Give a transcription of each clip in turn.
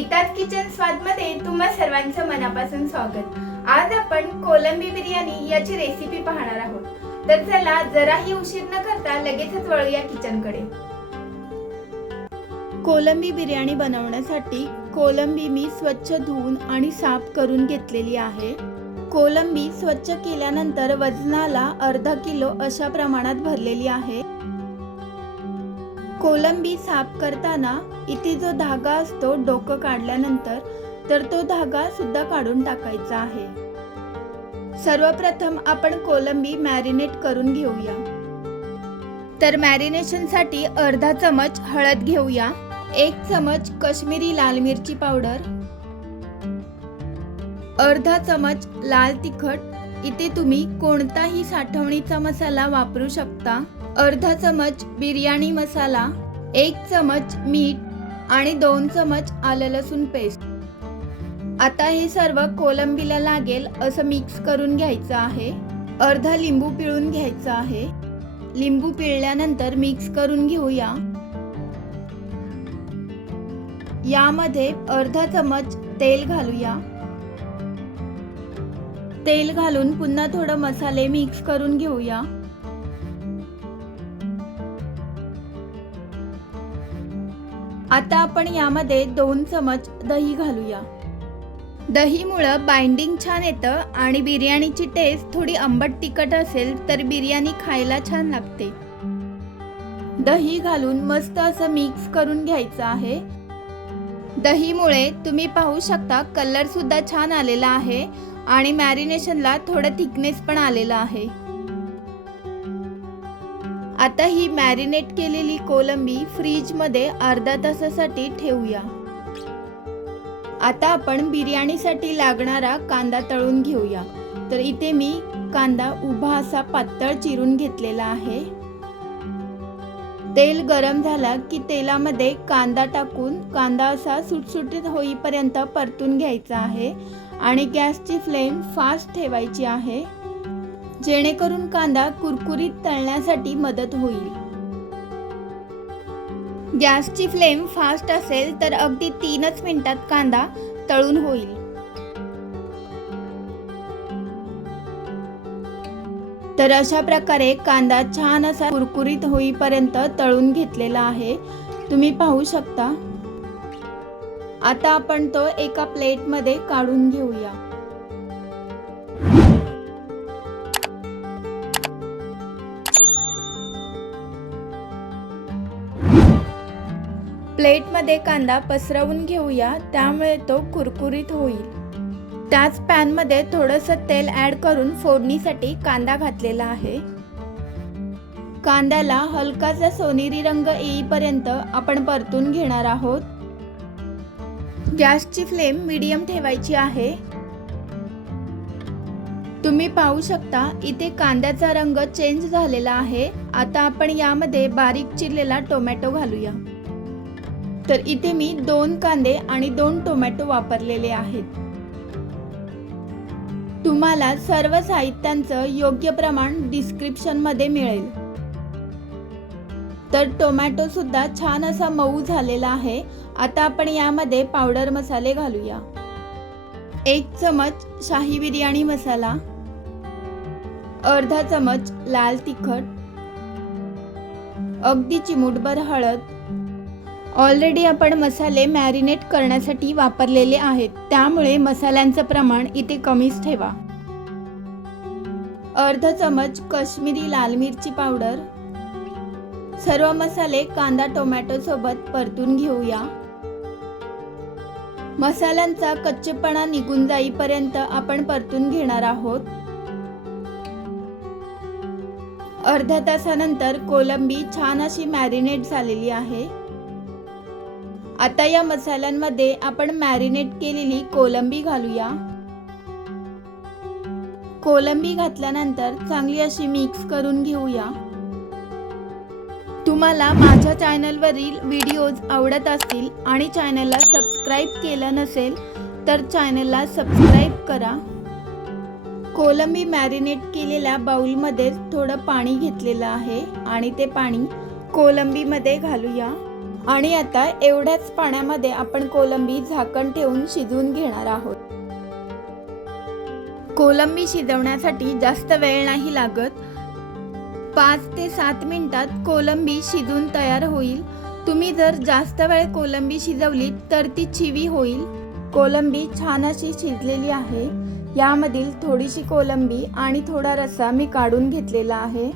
गीतात kitchen स्वादमध्ये तुम्हा सर्वांचं मनापासून स्वागत. आज आपण कोलंबी बिर्याणी याची रेसिपी पाहणार आहोत. तर चला जराही उशीर न करता लगेचच वळूया किचनकडे. कोलंबी बिर्याणी बनवण्यासाठी कोलंबी मी स्वच्छ धुवून आणि साफ करून घेतलेली आहे. कोलंबी स्वच्छ केल्यानंतर वजनाला अर्धा किलो अशा प्रमाणात भरलेली आहे. कोलंबी साफ करताना इथे जो धागा असतो डोकं काढल्यानंतर तर तो धागा सुद्धा काढून टाकायचा आहे. सर्वप्रथम आपण कोलंबी मॅरिनेट करून घेऊया. तर मॅरिनेशनसाठी अर्धा चमच हळद घेऊया एक चमच कश्मीरी लाल मिरची पावडर अर्धा चमच लाल तिखट इथे तुम्ही कोणताही साठवणीचा मसाला वापरू शकता. अर्धा चमच बिर्याणी मसाला एक चमच मीठ आणि दोन चमच आलं लसूण पेस्ट. आता हे सर्व कोलंबीला लागेल असं मिक्स करून घ्यायचं आहे. अर्धा लिंबू पिळून घ्यायचा आहे. लिंबू पिळल्यानंतर मिक्स करून घेऊया. यामध्ये अर्धा चमच तेल घालूया. तेल घालून पुन्हा थोडं मसाले मिक्स करून घेऊया. आता आपण यामध्ये दोन चमच दही घालूया. दहीमुळं बाइंडिंग छान येतं आणि बिर्याणीची टेस्ट थोडी आंबट तिखट असेल तर बिर्याणी खायला छान लागते. दही घालून मस्त असं मिक्स करून घ्यायचं आहे. दहीमुळे तुम्ही पाहू शकता कलर सुद्धा छान आलेला आहे. आणि मॅरिनेशनला थोडं थिकनेस पण आलेला आहे. आता ही मॅरिनेट केलेली कोलंबी फ्रीजमध्ये अर्धा तासासाठी ठेवूया. आता आपण बिर्याणीसाठी लागणारा कांदा तळून घेऊया. तर इथे मी कांदा उभा असा पातळ चिरून घेतलेला आहे. तेल गरम झाला की तेलामध्ये कांदा टाकून कांदा असा सुटसुटीत होईपर्यंत परतून घ्यायचा आहे. आणि गॅसची फ्लेम फास्ट ठेवायची आहे. जेणेकरून कांदा कुरकुरीत तळण्यासाठी मदत होईल. गॅसची फ्लेम फास्ट असेल तर अगदी तीनच मिनिटात कांदा तळून होईल. तर अशा प्रकारे कांदा छान असा कुरकुरीत होईपर्यंत तळून घेतलेला आहे. तुम्ही पाहू शकता. आता आपण तो एका प्लेटमध्ये काढून घेऊया. प्लेटमध्ये कांदा पसरवून घेऊया त्यामुळे तो कुरकुरीत होईल. त्याच पॅनमध्ये थोडंसं तेल ॲड करून फोडणीसाठी कांदा घातलेला आहे. कांद्याला हलकासा सोनेरी रंग येईपर्यंत आपण परतून घेणार आहोत. गॅसची फ्लेम मीडियम ठेवायची आहे. तुम्ही पाहू शकता इथे कांद्याचा रंग चेंज झालेला आहे. आता आपण यामध्ये बारीक चिरलेला टोमॅटो घालूया. तर इथे मी दोन कांदे आणि दोन टोमॅटो वापरलेले आहेत. तुम्हाला सर्व साहित्यांचं योग्य प्रमाण डिस्क्रिप्शनमध्ये मिळेल. तर टोमॅटो सुद्धा छान असा मऊ झालेला आहे. आता आपण यामध्ये पावडर मसाले घालूया. एक चमच शाही बिर्याणी मसाला. अर्धा चमच लाल तिखट. अगदी चिमूटभर हळद. ऑलरेडी आपण मसाले मॅरिनेट करण्यासाठी वापरलेले आहेत. त्यामुळे मसाल्यांचं प्रमाण इथे कमीच ठेवा. अर्धा चमच कश्मीरी लाल मिरची पावडर. सर्व मसाले कांदा टोमॅटो सोबत परतून घेऊया. मसाल्यांचा कच्चेपणा निघून जाईपर्यंत आपण परतून घेणार आहोत. अर्ध्या तासानंतर कोलंबी छान अशी मॅरिनेट झालेली आहे. आता या मसाल्यांमध्ये आपण मॅरिनेट केलेली कोलंबी घालूया. कोलंबी घातल्यानंतर चांगली अशी मिक्स करून घेऊया. तुम्हाला माझ्या चॅनलवरील व्हिडिओज आवडत असतील आणि चॅनलला सबस्क्राईब केलं नसेल तर चॅनलला सबस्क्राईब करा. कोलंबी मॅरिनेट केलेल्या बाउलमध्ये थोडं पाणी घेतलेलं आहे आणि ते पाणी कोलंबीमध्ये घालूया. आणि आता एवढ्याच पाण्यामध्ये आपण कोलंबी झाकण ठेवून शिजवून घेणार आहोत. कोलंबी शिजवण्यासाठी जास्त वेळ नाही लागत पाच ते सात मिनिटात कोलंबी शिजून तयार होईल. तुम्ही जर जास्त वेळ कोलंबी शिजवली तर ती चिवी होईल. कोलंबी छान अशी शिजलेली आहे. यामधील थोडीशी कोलंबी आणि थोडा रस्सा मी काढून घेतलेला आहे.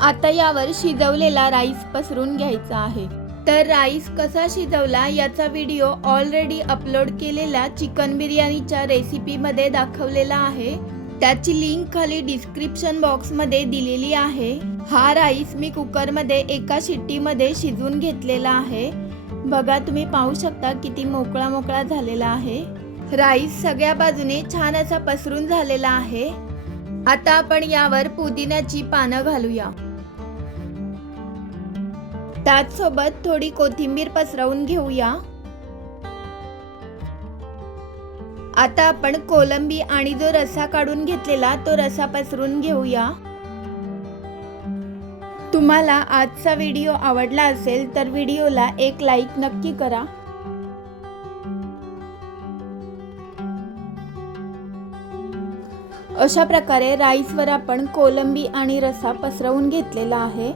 आता यावर शिजवलेला राईस पसरून घ्यायचा आहे. तर राईस कसा शिजवला याचा व्हिडिओ ऑलरेडी अपलोड केलेल्या चिकन बिर्याणीच्या रेसिपीमध्ये दाखवलेला आहे. त्याची लिंक खाली डिस्क्रिप्शन बॉक्समध्ये दिलेली आहे. हा राईस मी कुकरमध्ये एका शिट्टीमध्ये शिजवून घेतलेला आहे. बघा तुम्ही पाहू शकता किती मोकळा मोकळा झालेला आहे. राईस सगळ्या बाजूने छान असा पसरून झालेला आहे. आता आपण यावर पुदिन्याची पानं घालूया. त्याचसोबत थोडी कोथिंबीर पसरवून घेऊया. आता आपण कोलंबी आणि जो रसा काढून घेतलेला तो रसा पसरून घेऊया. तुम्हाला आजचा व्हिडिओ आवडला असेल तर व्हिडिओला एक लाईक नक्की करा. अशा प्रकारे राईसवर आपण कोलंबी आणि रसा पसरवून घेतलेला आहे.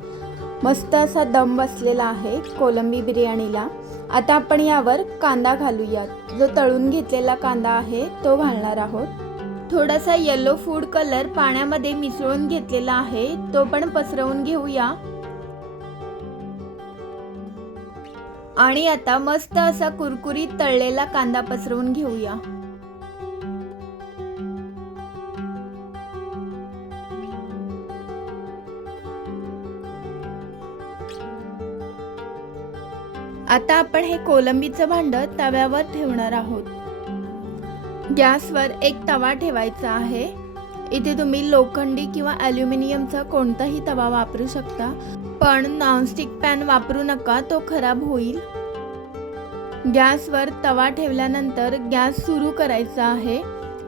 मस्त असा दम बसलेला आहे कोलंबी बिर्याणीला. आता आपण यावर कांदा घालूयात. जो तळून घेतलेला कांदा आहे तो घालणार आहोत. थोडासा येलो फूड कलर पाण्यामध्ये मिसळून घेतलेला आहे तो पण पसरवून घेऊया. आणि आता मस्त असा कुरकुरीत तळलेला कांदा पसरवून घेऊया. आता आपण हे कोलंबीचं भांड तव्यावर ठेवणार आहोत. गॅसवर एक तवा ठेवायचा आहे. इथे तुम्ही लोखंडी किंवा ॲल्युमिनियमचा कोणताही तवा वापरू शकता पण नॉनस्टिक पॅन वापरू नका तो खराब होईल. गॅसवर तवा ठेवल्यानंतर गॅस सुरू करायचा आहे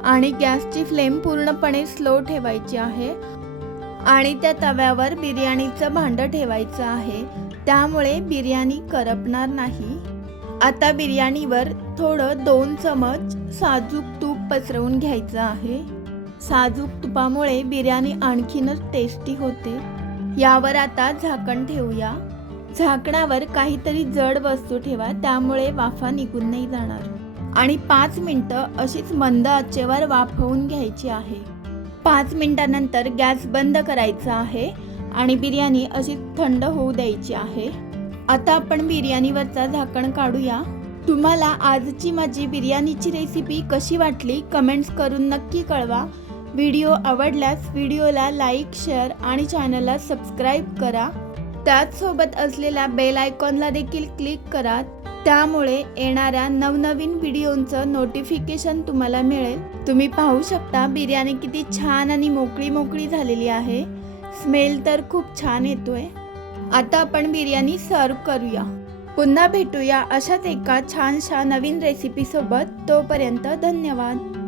आणि गॅसची फ्लेम पूर्णपणे स्लो ठेवायची आहे. आणि त्या तव्यावर बिर्याणीचं भांडं ठेवायचं आहे. त्यामुळे बिर्याणी करपणार नाही. आता बिर्याणीवर थोडं दोन चमच साजूक तूप पसरवून घ्यायचं आहे. साजूक तुपामुळे बिर्याणी आणखीनच टेस्टी होते. यावर आता झाकण ठेवूया. झाकणावर काहीतरी जड वस्तू ठेवा त्यामुळे वाफा निघून नाही जाणार. आणि पाच मिनटं अशीच मंद आचेवर वाफवून घ्यायची आहे. पाच मिनटानंतर गॅस बंद करायचा आहे. आणि बिर्याणी अशी थंड होऊ द्यायची आहे. आता आपण बिर्याणीवरचा झाकण काढूया. तुम्हाला आजची माझी बिर्याणीची रेसिपी कशी वाटली कमेंट्स करून नक्की कळवा. व्हिडिओ आवडल्यास व्हिडिओला लाईक शेअर आणि चॅनलला सबस्क्राईब करा. त्याचसोबत असलेल्या बेल आयकॉनला देखील क्लिक करा. त्यामुळे येणाऱ्या नवनवीन व्हिडिओंचं नोटिफिकेशन तुम्हाला मिळेल. तुम्ही पाहू शकता बिर्याणी किती छान आणि मोकळी मोकळी झालेली आहे. स्मेल तर खूप छान येतोय. आता आपण बिर्याणी सर्व करूया. पुन्हा भेटूया अशाच एका छानशा नवीन रेसिपीसोबत तोपर्यंत धन्यवाद.